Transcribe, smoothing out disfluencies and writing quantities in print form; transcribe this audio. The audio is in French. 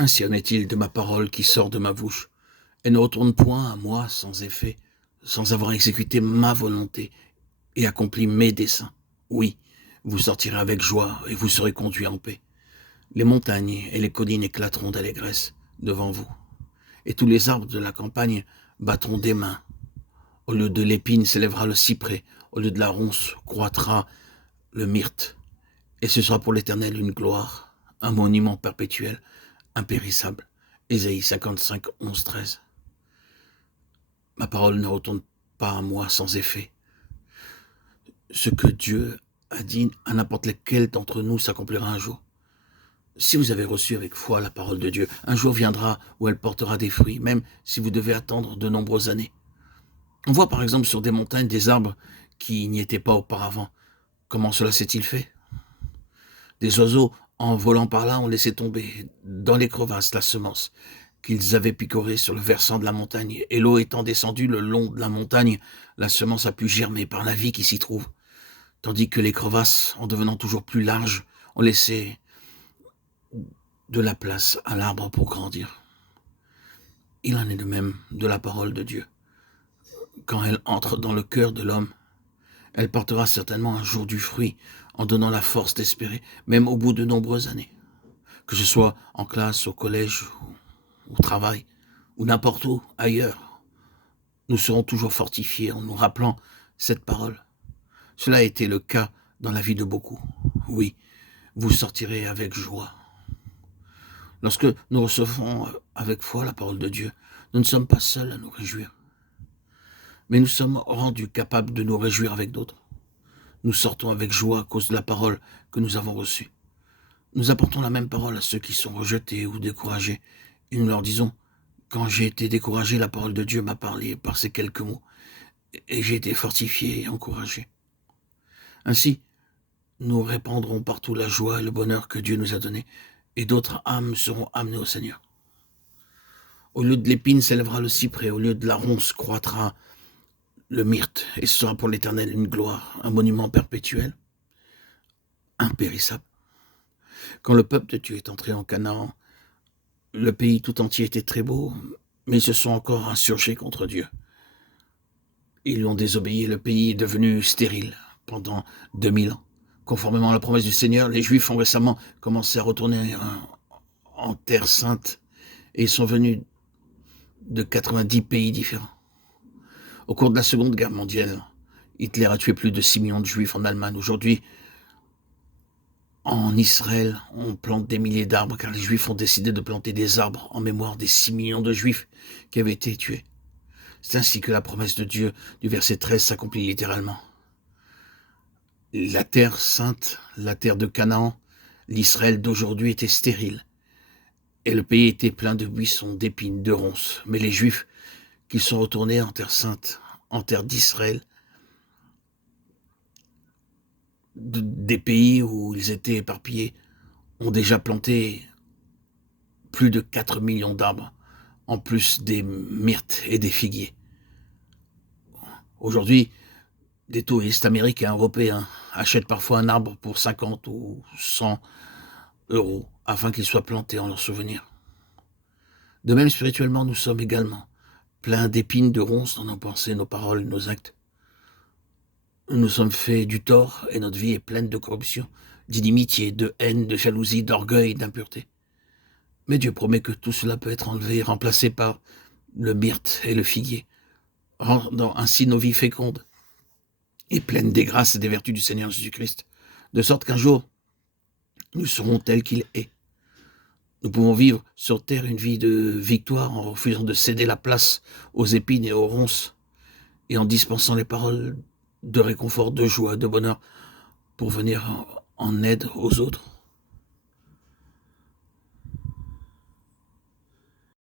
Ainsi en est-il de ma parole qui sort de ma bouche. Elle ne retourne point à moi sans effet, sans avoir exécuté ma volonté et accompli mes desseins. Oui, vous sortirez avec joie et vous serez conduits en paix. Les montagnes et les collines éclateront d'allégresse devant vous, et tous les arbres de la campagne battront des mains. Au lieu de l'épine s'élèvera le cyprès, au lieu de la ronce croîtra le myrte, et ce sera pour l'Éternel une gloire, un monument perpétuel, impérissable. Ésaïe 55, 11, 13. Ma parole ne retourne pas à moi sans effet. Ce que Dieu a dit à n'importe lequel d'entre nous s'accomplira un jour. Si vous avez reçu avec foi la parole de Dieu, un jour viendra où elle portera des fruits, même si vous devez attendre de nombreuses années. On voit par exemple sur des montagnes des arbres qui n'y étaient pas auparavant. Comment cela s'est-il fait? Des oiseaux, en volant par là, ont laissé tomber dans les crevasses la semence qu'ils avaient picorée sur le versant de la montagne, et l'eau étant descendue le long de la montagne, la semence a pu germer par la vie qui s'y trouve, tandis que les crevasses, en devenant toujours plus larges, ont laissé de la place à l'arbre pour grandir. Il en est de même de la parole de Dieu. Quand elle entre dans le cœur de l'homme, elle portera certainement un jour du fruit, en donnant la force d'espérer, même au bout de nombreuses années. Que ce soit en classe, au collège, au travail, ou n'importe où ailleurs, nous serons toujours fortifiés en nous rappelant cette parole. Cela a été le cas dans la vie de beaucoup. Oui, vous sortirez avec joie. Lorsque nous recevons avec foi la parole de Dieu, nous ne sommes pas seuls à nous réjouir, mais nous sommes rendus capables de nous réjouir avec d'autres. Nous sortons avec joie à cause de la parole que nous avons reçue. Nous apportons la même parole à ceux qui sont rejetés ou découragés, et nous leur disons: quand j'ai été découragé, la parole de Dieu m'a parlé par ces quelques mots, et j'ai été fortifié et encouragé. Ainsi, nous répandrons partout la joie et le bonheur que Dieu nous a donné, et d'autres âmes seront amenées au Seigneur. Au lieu de l'épine s'élèvera le cyprès, au lieu de la ronce croîtra le myrte, et ce sera pour l'Éternel une gloire, un monument perpétuel, impérissable. Quand le peuple de Dieu est entré en Canaan, le pays tout entier était très beau, mais ils se sont encore insurgés contre Dieu. Ils lui ont désobéi, le pays est devenu stérile pendant 2000 ans. Conformément à la promesse du Seigneur, les Juifs ont récemment commencé à retourner en terre sainte, et ils sont venus de 90 pays différents. Au cours de la Seconde Guerre mondiale, Hitler a tué plus de 6 millions de Juifs en Allemagne. Aujourd'hui, en Israël, on plante des milliers d'arbres car les Juifs ont décidé de planter des arbres en mémoire des 6 millions de Juifs qui avaient été tués. C'est ainsi que la promesse de Dieu du verset 13 s'accomplit littéralement. La terre sainte, la terre de Canaan, l'Israël d'aujourd'hui était stérile, et le pays était plein de buissons, d'épines, de ronces. Mais les Juifs qui sont retournés en terre sainte, en terre d'Israël, des pays où ils étaient éparpillés, ont déjà planté plus de 4 millions d'arbres, en plus des myrtes et des figuiers. Aujourd'hui, des touristes américains, européens, achètent parfois un arbre pour 50 ou 100 euros afin qu'il soit planté en leur souvenir. De même, spirituellement, nous sommes également pleins d'épines, de ronces dans nos pensées, nos paroles, nos actes. Nous sommes faits du tort et notre vie est pleine de corruption, d'inimitié, de haine, de jalousie, d'orgueil, d'impureté. Mais Dieu promet que tout cela peut être enlevé et remplacé par le myrte et le figuier, rendant ainsi nos vies fécondes et pleines des grâces et des vertus du Seigneur Jésus-Christ, de sorte qu'un jour, nous serons tels qu'il est. Nous pouvons vivre sur terre une vie de victoire en refusant de céder la place aux épines et aux ronces, et en dispensant les paroles de réconfort, de joie, de bonheur, pour venir en aide aux autres.